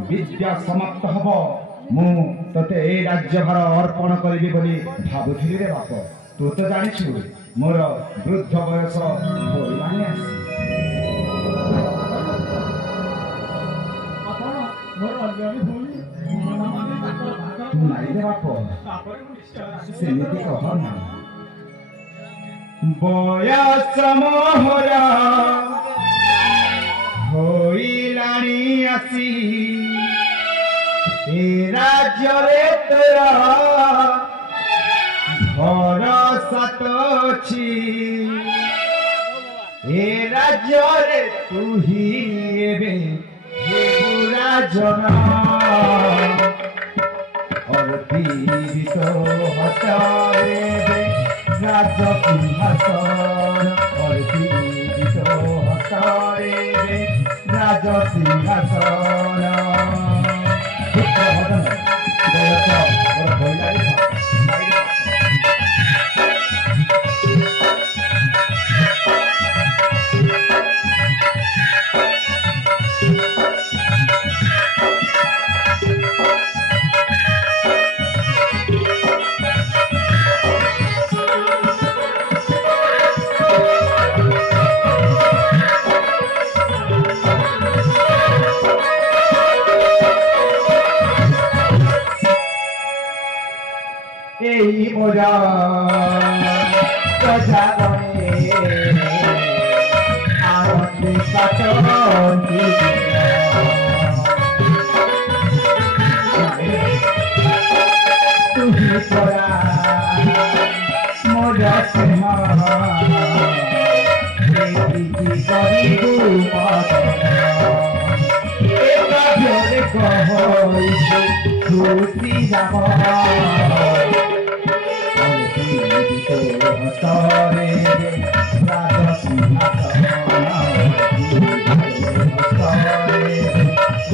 विद्या समाप्त हब मु तते ए राज्यभार अर्पण करिबि बोली भाबुथिली रे बाप। तू तो जानिछु मोर वृद्ध बयस होइलानि आसी। तू नाई रे बाप सेमिति कह ना। बयस मोहरा होइलानि आसी ए राज्य रे तोरा भरोसा तो छी। ए राज्य रे तू ही एबे हे पूरा जना और पीड़ित हटारे राज सिंहासन और पीड़ित हटारे राज सिंहासन। मोरा प्रजागणे आनंदे काटन्ति तुही परा मोरा स्नेह एकी करिबु एका भोरे कहइछु खुशी যাব हतारे राज सिंहासन हतारे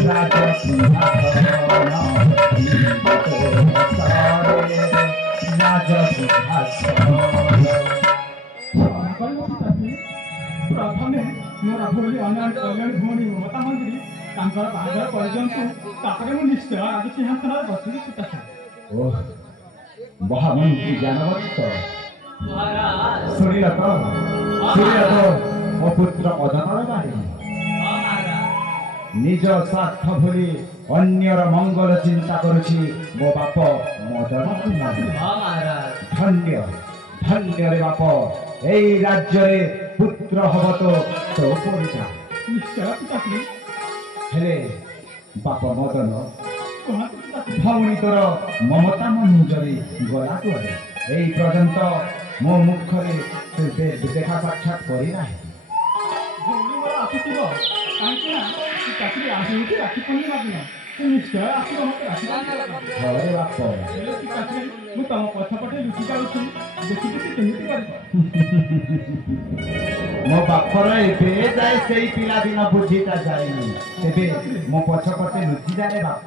राज सिंहासन हतारे राज सिंहासन। प्रथमे मोर भोली अनंत भूमि ममता मंदिर तांकर बाहादुर पर्यंत तापरे मु निश्चय आज सिंहासन बसिबि पिता। ओह महामंत्री ज्ञानवंत सुनिल तो अपुत्र मदनर बाणी निज स्वार्थ भूली अन्यर मंगल चिंता करुछि मो बाप मदन कुमार। धन्य धन्य रे बाप ए राज्य रे पुत्र हब तो परिता निश्चय पिताश्री। हेले बाप मदन भौणी तोर ममता मंजरी गला कुआरे एई पर्यंत मो मुखरे देखा साक्षात करी नाही। भौणी मोर आसीथिब कांकी ना पिताश्री आसीथि राखी पूर्णिमा दिन निश्चय आसीब मते राखी। हरे बाप पिताश्री मु तम पछपटे लुचि जाउछि देखि केमिति करिब। मो बापर एबे जाय सेई पिला दिन बुझीता जायनी तेबे मो पछपटे लुचि जाले बाप।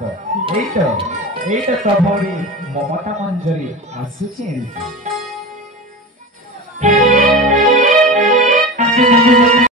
एई तो तभरी ममता मंजरी आसुछि।